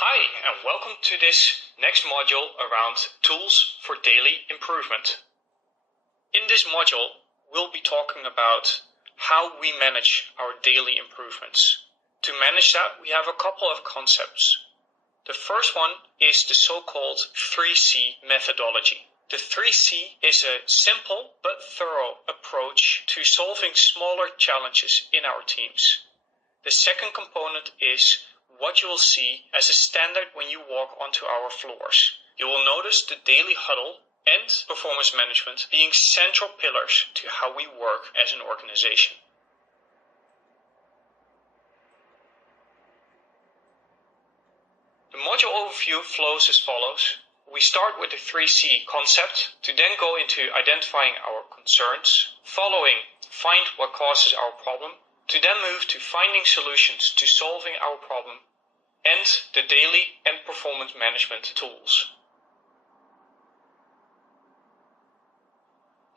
Hi, and welcome to this next module around tools for daily improvement. In this module, we'll be talking about how we manage our daily improvements. To manage that, we have a couple of concepts. The first one is the so-called 3C methodology. The 3C is a simple but thorough approach to solving smaller challenges in our teams. The second component is what you will see as a standard when you walk onto our floors. You will notice the daily huddle and performance management being central pillars to how we work as an organization. The module overview flows as follows. We start with the 3C concept to then go into identifying our concerns, following find what causes our problem, to then move to finding solutions to solving our problem, and the daily and performance management tools.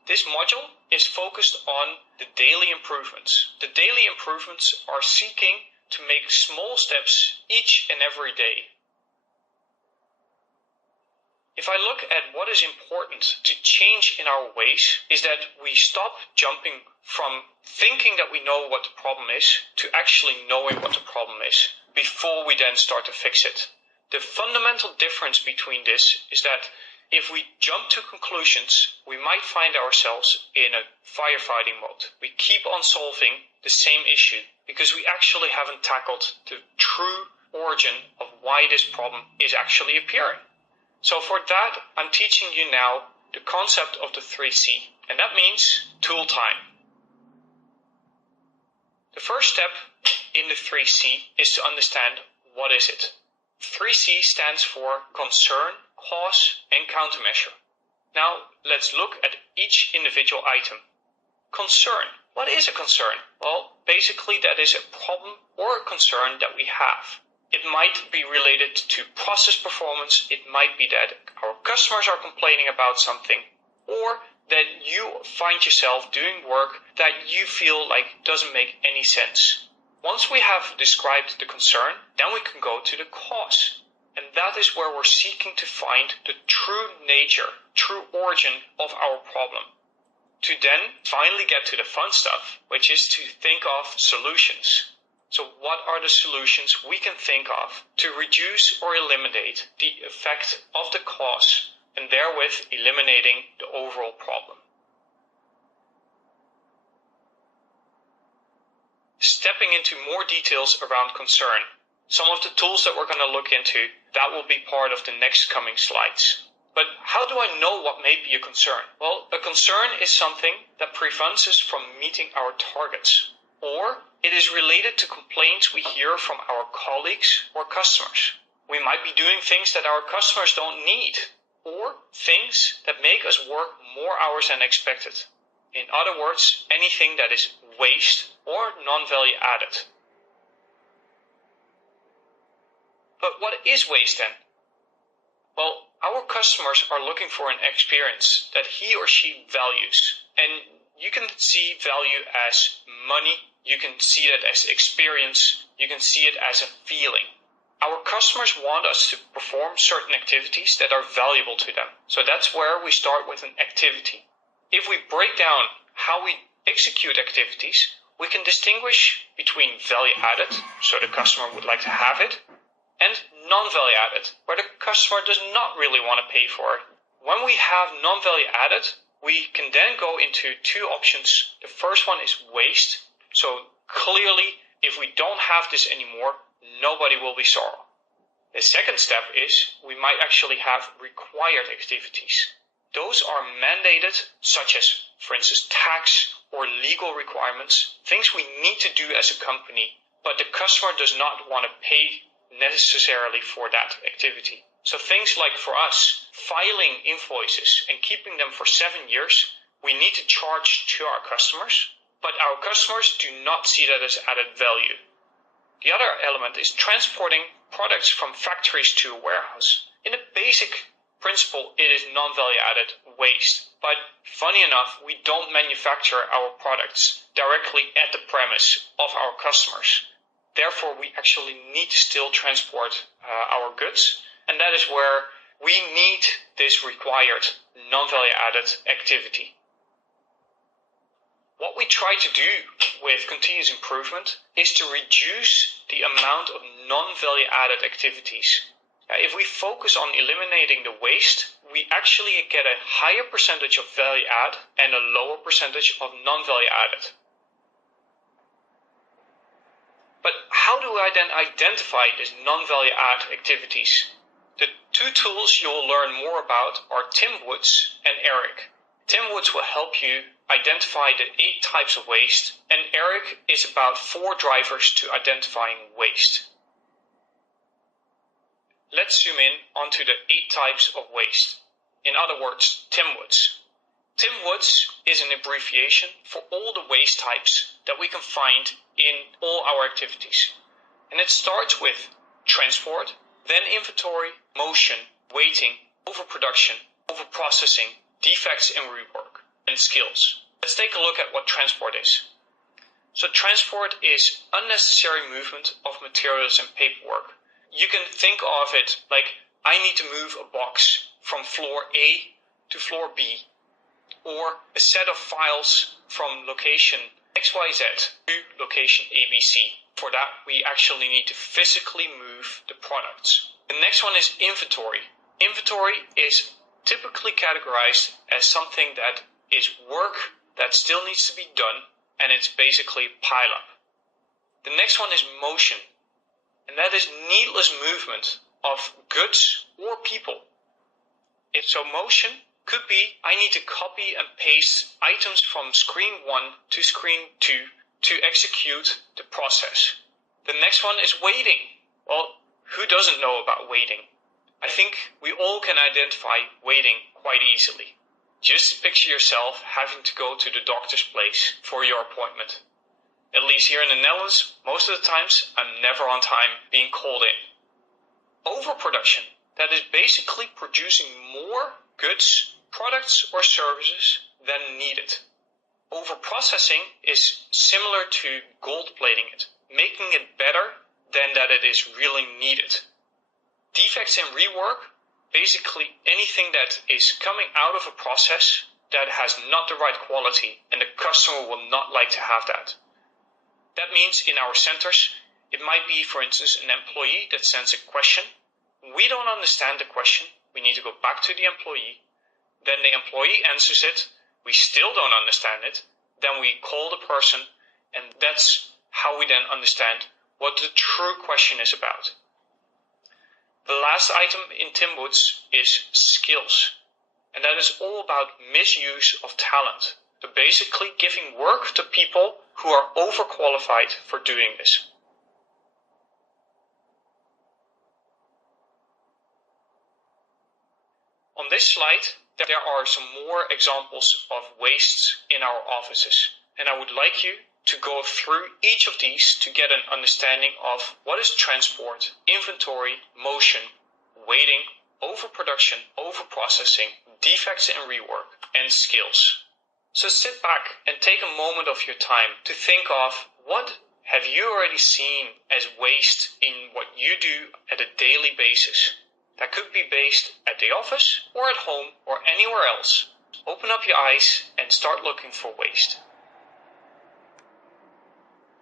This module is focused on the daily improvements. The daily improvements are seeking to make small steps each and every day. If I look at what is important to change in our ways, is that we stop jumping from thinking that we know what the problem is to actually knowing what the problem is before we then start to fix it. The fundamental difference between this is that if we jump to conclusions, we might find ourselves in a firefighting mode. We keep on solving the same issue because we actually haven't tackled the true origin of why this problem is actually appearing. So for that, I'm teaching you now the concept of the 3C, and that means tool time. The first step in the 3C is to understand what is it. 3C stands for concern, cause, and countermeasure. Now let's look at each individual item. Concern. What is a concern? Well, basically that is a problem or a concern that we have. It might be related to process performance. It might be that our customers are complaining about something, or that you find yourself doing work that you feel like doesn't make any sense. Once we have described the concern, then we can go to the cause. And that is where we're seeking to find the true nature, true origin of our problem. To then finally get to the fun stuff, which is to think of solutions. So what are the solutions we can think of to reduce or eliminate the effect of the cause and therewith eliminating the overall problem? Stepping into more details around concern, some of the tools that we're going to look into, that will be part of the next coming slides. But how do I know what may be a concern? Well, a concern is something that prevents us from meeting our targets, or it is related to complaints we hear from our colleagues or customers. We might be doing things that our customers don't need, or things that make us work more hours than expected. In other words, anything that is waste or non-value added. But what is waste then? Well, our customers are looking for an experience that he or she values. And you can see value as money, you can see it as experience, you can see it as a feeling. Our customers want us to perform certain activities that are valuable to them. So that's where we start with an activity. If we break down how we execute activities, we can distinguish between value added, so the customer would like to have it, and non-value added, where the customer does not really want to pay for it. When we have non-value added, we can then go into two options. The first one is waste. So clearly, if we don't have this anymore, nobody will be sorry. The second step is we might actually have required activities. Those are mandated, such as, for instance, tax or legal requirements, things we need to do as a company, but the customer does not want to pay necessarily for that activity. So things like for us, filing invoices and keeping them for 7 years, we need to charge to our customers, but our customers do not see that as added value. The other element is transporting products from factories to a warehouse. In a basic principle, it is non-value added waste. But funny enough, we don't manufacture our products directly at the premise of our customers. Therefore, we actually need to still transport our goods, and that is where we need this required non-value added activity. What we try to do with continuous improvement is to reduce the amount of non-value added activities. If we focus on eliminating the waste, we actually get a higher percentage of value add and a lower percentage of non-value added. But how do I then identify these non-value add activities? The two tools you'll learn more about are Tim Woods and Eric. Tim Woods will help you identify the 8 types of waste, and Eric is about 4 drivers to identifying waste. Let's zoom in onto the 8 types of waste. In other words, Tim Woods. Tim Woods is an abbreviation for all the waste types that we can find in all our activities. And it starts with transport, then inventory, motion, waiting, overproduction, overprocessing, defects and rework, and skills. Let's take a look at what transport is. So transport is unnecessary movement of materials and paperwork. You can think of it like, I need to move a box from floor A to floor B, or a set of files from location XYZ to location ABC. For that, we actually need to physically move the products. The next one is inventory. Inventory is typically categorized as something that is work that still needs to be done, and it's basically pile up. The next one is motion, and that is needless movement of goods or people. So motion could be, I need to copy and paste items from screen 1 to screen 2 to execute the process. The next one is waiting. Well, who doesn't know about waiting? I think we all can identify waiting quite easily. Just picture yourself having to go to the doctor's place for your appointment. At least here in the Netherlands, most of the times, I'm never on time being called in. Overproduction. That is basically producing more goods, products, or services than needed. Overprocessing is similar to gold plating it, making it better than that it is really needed. Defects and rework, basically anything that is coming out of a process that has not the right quality, and the customer will not like to have that. That means in our centers, it might be, for instance, an employee that sends a question. We don't understand the question. We need to go back to the employee. Then the employee answers it. We still don't understand it. Then we call the person, and that's how we then understand what the true question is about. The last item in Tim Woods is skills. And that is all about misuse of talent. So basically giving work to people who are overqualified for doing this. On this slide, there are some more examples of wastes in our offices, and I would like you to go through each of these to get an understanding of what is transport, inventory, motion, waiting, overproduction, overprocessing, defects and rework, and skills. So sit back and take a moment of your time to think of what have you already seen as waste in what you do at a daily basis. That could be based at the office or at home or anywhere else. Open up your eyes and start looking for waste.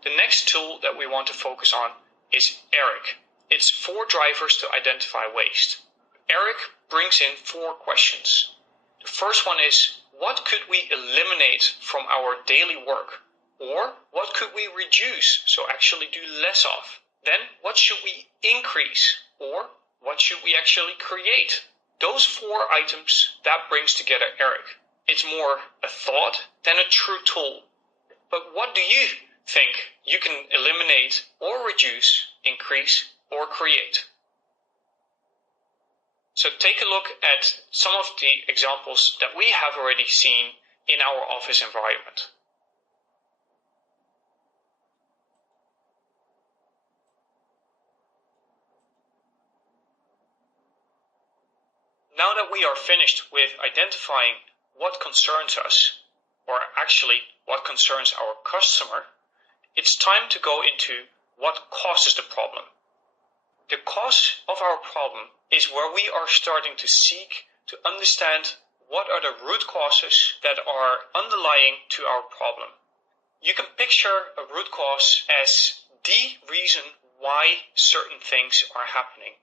The next tool that we want to focus on is Eric. It's 4 drivers to identify waste. Eric brings in 4 questions. The first one is, what could we eliminate from our daily work? Or what could we reduce, so actually do less of? Then what should we increase? Or what should we actually create? Those 4 items, that brings together Eric. It's more a thought than a true tool. But what do you think you can eliminate or reduce, increase or create? So take a look at some of the examples that we have already seen in our office environment. Now that we are finished with identifying what concerns us, or actually what concerns our customer, it's time to go into what causes the problem. The cause of our problem is where we are starting to seek to understand what are the root causes that are underlying to our problem. You can picture a root cause as the reason why certain things are happening.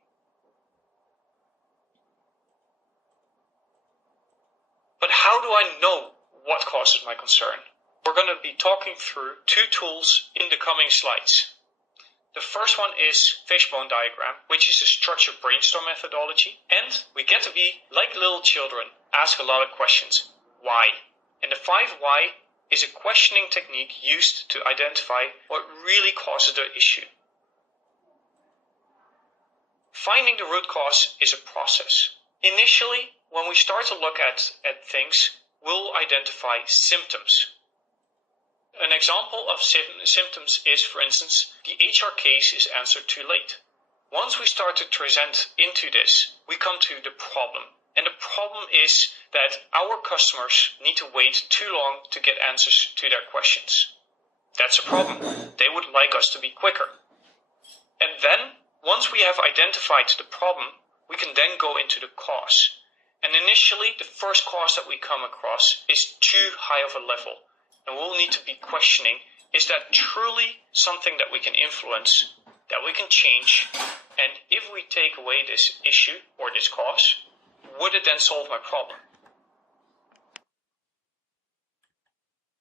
But how do I know what causes my concern? We're going to be talking through two tools in the coming slides. The first one is fishbone diagram, which is a structured brainstorm methodology. And we get to be, like little children, ask a lot of questions. Why? And the 5 why is a questioning technique used to identify what really causes the issue. Finding the root cause is a process. Initially, when we start to look at things, we'll identify symptoms. An example of symptoms is, for instance, the HR case is answered too late. Once we start to present into this, we come to the problem. And the problem is that our customers need to wait too long to get answers to their questions. That's a problem. They would like us to be quicker. And then, once we have identified the problem, we can then go into the cause. And initially, the first cause that we come across is too high of a level. And we'll need to be questioning, is that truly something that we can influence, that we can change? And if we take away this issue or this cause, would it then solve my problem?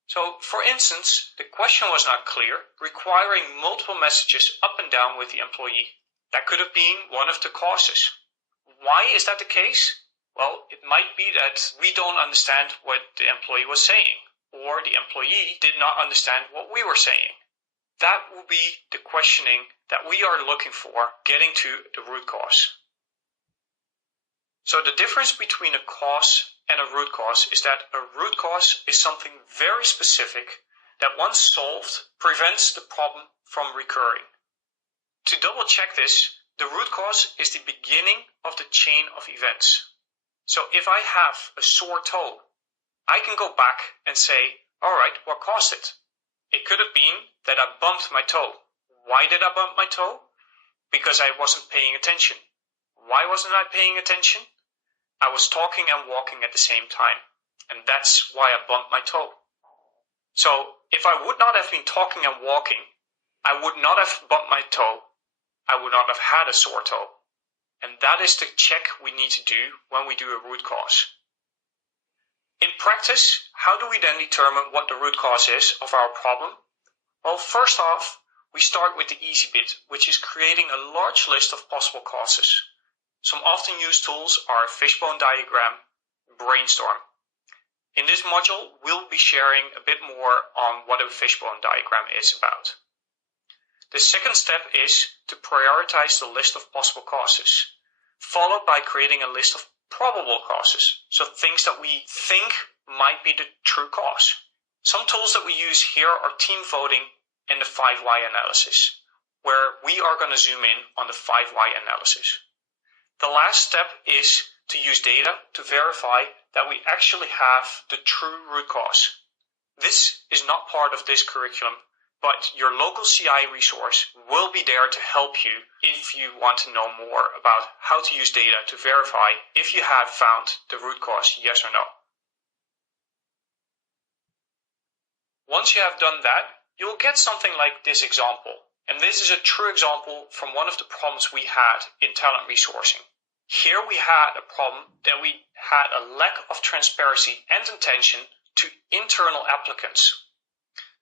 So, for instance, the question was not clear, requiring multiple messages up and down with the employee. That could have been one of the causes. Why is that the case? Well, it might be that we don't understand what the employee was saying, or the employee did not understand what we were saying. That will be the questioning that we are looking for, getting to the root cause. So the difference between a cause and a root cause is that a root cause is something very specific that once solved prevents the problem from recurring. To double check this, the root cause is the beginning of the chain of events. So if I have a sore toe, I can go back and say, alright, what caused it? It could have been that I bumped my toe. Why did I bump my toe? Because I wasn't paying attention. Why wasn't I paying attention? I was talking and walking at the same time, and that's why I bumped my toe. So, if I would not have been talking and walking, I would not have bumped my toe, I would not have had a sore toe. And that is the check we need to do when we do a root cause. In practice, how do we then determine what the root cause is of our problem? Well, first off, we start with the easy bit, which is creating a large list of possible causes. Some often used tools are fishbone diagram, brainstorm. In this module, we'll be sharing a bit more on what a fishbone diagram is about. The second step is to prioritize the list of possible causes, followed by creating a list of probable causes, so things that we think might be the true cause. Some tools that we use here are team voting and the 5 why analysis, where we are going to zoom in on the 5 why analysis. The last step is to use data to verify that we actually have the true root cause. This is not part of this curriculum, but your local CI resource will be there to help you if you want to know more about how to use data to verify if you have found the root cause, yes or no. Once you have done that, you'll get something like this example. And this is a true example from one of the problems we had in talent resourcing. Here we had a problem that we had a lack of transparency and attention to internal applicants.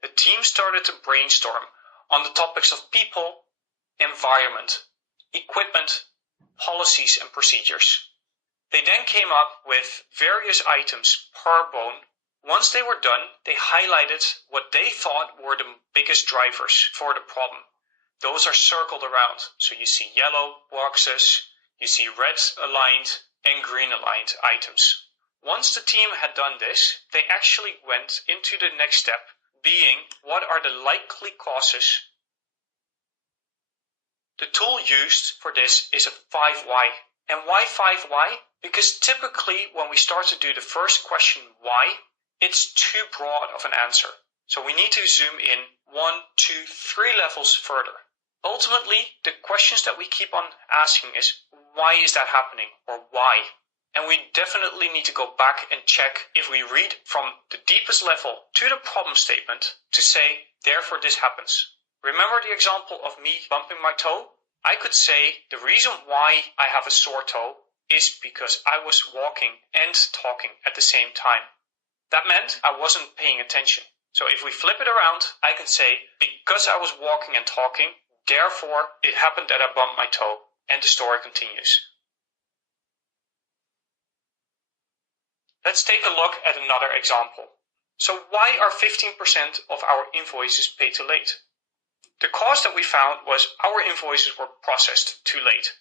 The team started to brainstorm on the topics of people, environment, equipment, policies and procedures. They then came up with various items per bone. Once they were done, they highlighted what they thought were the biggest drivers for the problem. Those are circled around. So you see yellow boxes, you see red aligned and green aligned items. Once the team had done this, they actually went into the next step, being what are the likely causes. The tool used for this is a 5 why. And why 5 why? Because typically when we start to do the first question why, it's too broad of an answer. So we need to zoom in 1, 2, 3 levels further. Ultimately, the questions that we keep on asking is, why is that happening, or why? And we definitely need to go back and check if we read from the deepest level to the problem statement to say, therefore this happens. Remember the example of me bumping my toe? I could say the reason why I have a sore toe is because I was walking and talking at the same time. That meant I wasn't paying attention. So if we flip it around, I can say, because I was walking and talking, therefore it happened that I bumped my toe, and the story continues. Let's take a look at another example. So why are 15% of our invoices paid too late? The cause that we found was our invoices were processed too late.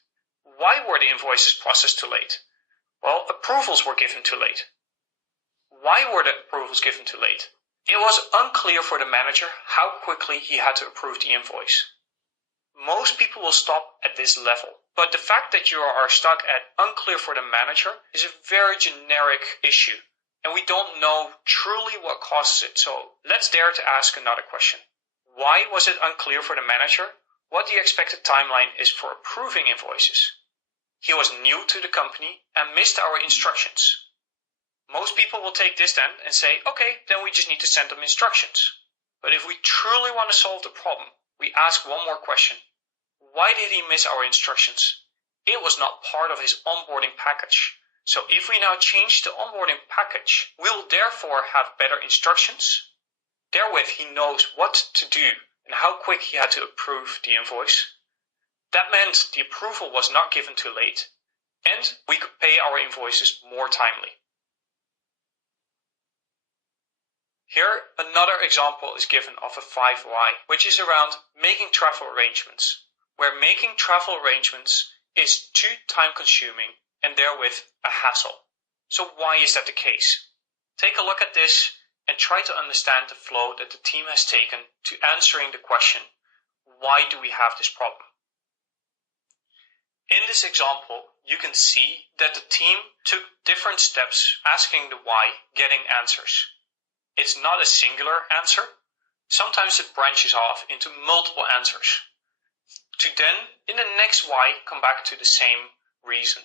Why were the invoices processed too late? Well, approvals were given too late. Why were the approvals given too late? It was unclear for the manager how quickly he had to approve the invoice. Most people will stop at this level, but the fact that you are stuck at unclear for the manager is a very generic issue, and we don't know truly what causes it, so let's dare to ask another question. Why was it unclear for the manager what the expected timeline is for approving invoices? He was new to the company and missed our instructions. Most people will take this then and say, okay, then we just need to send them instructions. But if we truly want to solve the problem, we ask one more question. Why did he miss our instructions? It was not part of his onboarding package. So if we now change the onboarding package, we will therefore have better instructions. Therewith, he knows what to do and how quick he had to approve the invoice. That meant the approval was not given too late, and we could pay our invoices more timely. Here, another example is given of a 5 why, which is around making travel arrangements, where making travel arrangements is too time-consuming and therewith a hassle. So why is that the case? Take a look at this and try to understand the flow that the team has taken to answering the question, why do we have this problem? In this example, you can see that the team took different steps asking the why, getting answers. It's not a singular answer. Sometimes it branches off into multiple answers, to then, in the next why, come back to the same reason.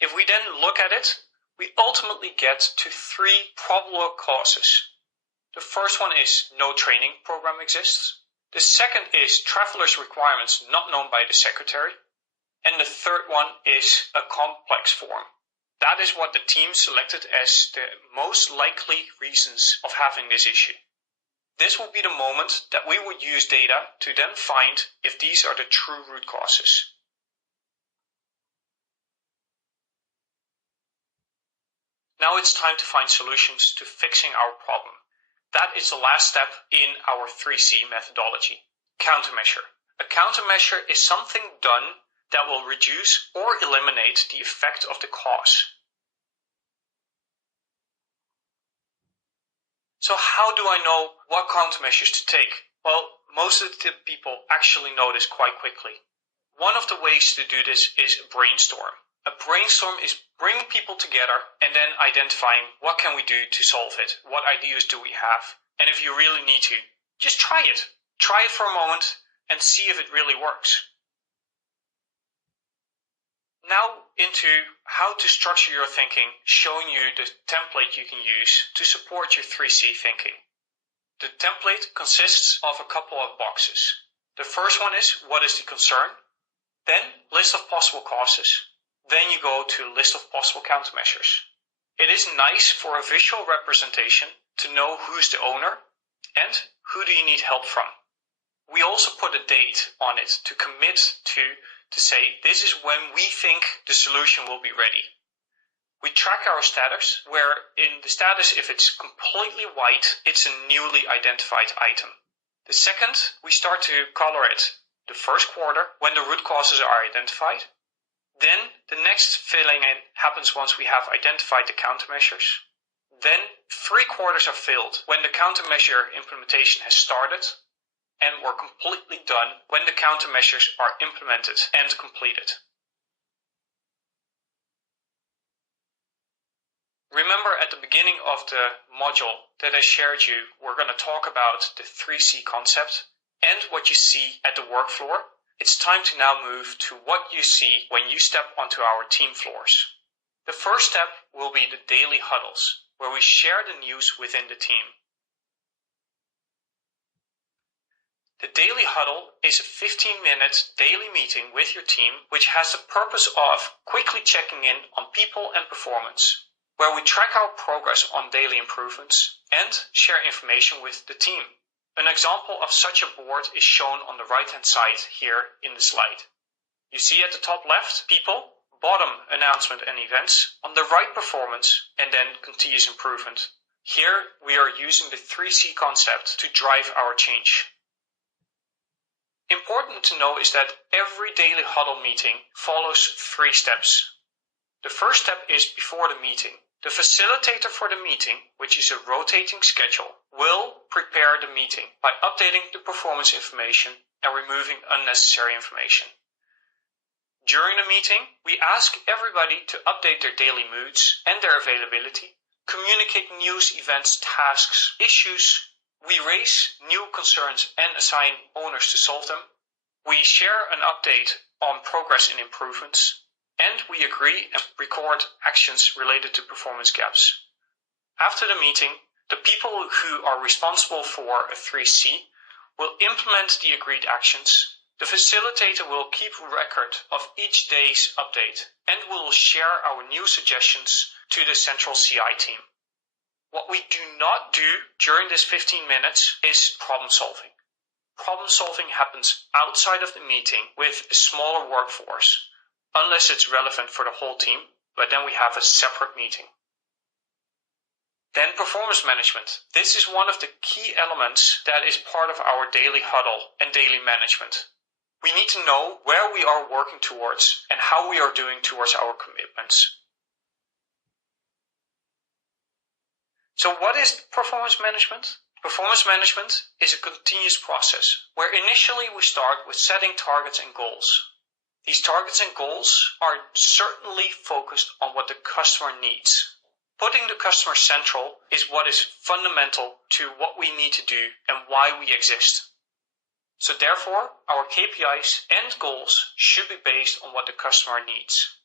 If we then look at it, we ultimately get to 3 probable causes. The first one is no training program exists. The second is travelers' requirements not known by the secretary. And the third one is a complex form. That is what the team selected as the most likely reasons of having this issue. This will be the moment that we would use data to then find if these are the true root causes. Now it's time to find solutions to fixing our problem. That is the last step in our 3C methodology. Countermeasure. A countermeasure is something done that will reduce or eliminate the effect of the cause. So how do I know what countermeasures to take? Well, most of the people actually know this quite quickly. One of the ways to do this is a brainstorm. A brainstorm is bringing people together and then identifying what can we do to solve it, what ideas do we have, and if you really need to, just try it. Try it for a moment and see if it really works. Now into how to structure your thinking, showing you the template you can use to support your 3C thinking. The template consists of a couple of boxes. The first one is, what is the concern? Then, list of possible causes. Then you go to list of possible countermeasures. It is nice for a visual representation to know who's the owner and who do you need help from. We also put a date on it to commit to say this is when we think the solution will be ready. We track our status, where in the status, if it's completely white, it's a newly identified item. The second, we start to color it. The first quarter, when the root causes are identified. Then the next filling in happens once we have identified the countermeasures. Then 3 quarters are filled when the countermeasure implementation has started, and we're completely done when the countermeasures are implemented and completed. Remember at the beginning of the module that I shared you, we're going to talk about the 3C concept, and what you see at the work floor, it's time to now move to what you see when you step onto our team floors. The first step will be the daily huddles, where we share the news within the team. The daily huddle is a 15-minute daily meeting with your team, which has the purpose of quickly checking in on people and performance, where we track our progress on daily improvements and share information with the team. An example of such a board is shown on the right-hand side here in the slide. You see at the top left, people, bottom, announcement and events, on the right, performance, and then continuous improvement. Here we are using the 3C concept to drive our change. Important to know is that every daily huddle meeting follows 3 steps. The first step is before the meeting. The facilitator for the meeting, which is a rotating schedule, will prepare the meeting by updating the performance information and removing unnecessary information. During the meeting, we ask everybody to update their daily moods and their availability, communicate news, events, tasks, issues. We raise new concerns and assign owners to solve them. We share an update on progress and improvements. And we agree and record actions related to performance gaps. After the meeting, the people who are responsible for a 3C will implement the agreed actions. The facilitator will keep record of each day's update and will share our new suggestions to the central CI team. What we do not do during this 15 minutes is problem solving. Problem solving happens outside of the meeting with a smaller workforce, unless it's relevant for the whole team, but then we have a separate meeting. Then performance management. This is one of the key elements that is part of our daily huddle and daily management. We need to know where we are working towards and how we are doing towards our commitments. So what is performance management? Performance management is a continuous process where initially we start with setting targets and goals. These targets and goals are certainly focused on what the customer needs. Putting the customer central is what is fundamental to what we need to do and why we exist. So therefore, our KPIs and goals should be based on what the customer needs.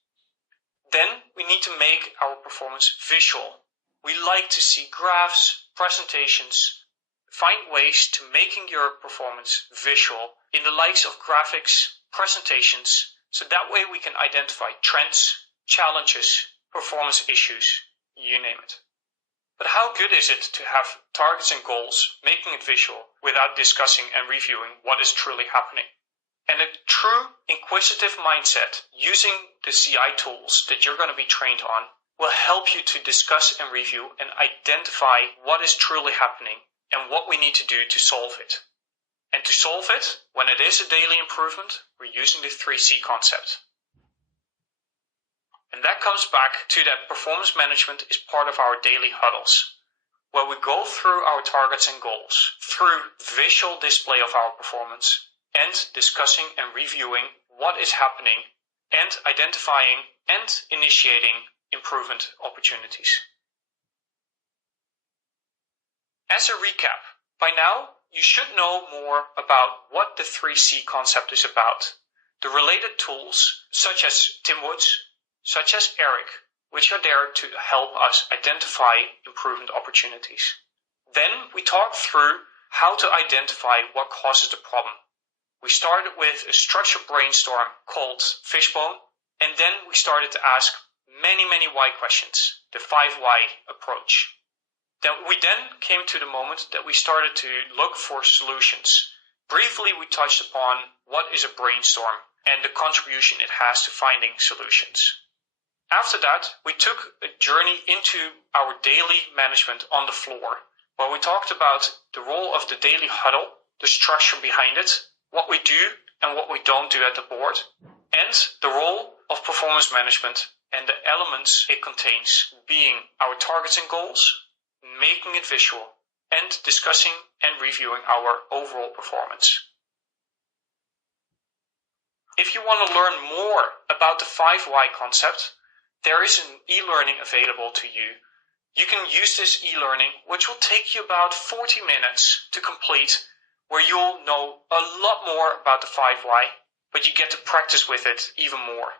Then we need to make our performance visual. We like to see graphs, presentations. Find ways to making your performance visual in the likes of graphics, presentations, so that way we can identify trends, challenges, performance issues, you name it. But how good is it to have targets and goals, making it visual, without discussing and reviewing what is truly happening? And a true inquisitive mindset using the CI tools that you're going to be trained on will help you to discuss and review and identify what is truly happening and what we need to do to solve it. And to solve it, when it is a daily improvement, we're using the 3C concept. And that comes back to that performance management is part of our daily huddles, where we go through our targets and goals through visual display of our performance and discussing and reviewing what is happening and identifying and initiating improvement opportunities. As a recap, by now you should know more about what the 3C concept is about, the related tools such as Tim Woods, such as Eric, which are there to help us identify improvement opportunities. Then we talked through how to identify what causes the problem. We started with a structured brainstorm called Fishbone, and then we started to ask many why questions, the 5 why approach. We then came to the moment that we started to look for solutions. Briefly, we touched upon what is a brainstorm and the contribution it has to finding solutions. After that, we took a journey into our daily management on the floor, where we talked about the role of the daily huddle, the structure behind it, what we do and what we don't do at the board, and the role of performance management and the elements it contains, being our targets and goals, making it visual, and discussing and reviewing our overall performance. If you want to learn more about the 5 why concept, there is an e-learning available to you. You can use this e-learning, which will take you about 40 minutes to complete, where you'll know a lot more about the 5 why, but you get to practice with it even more.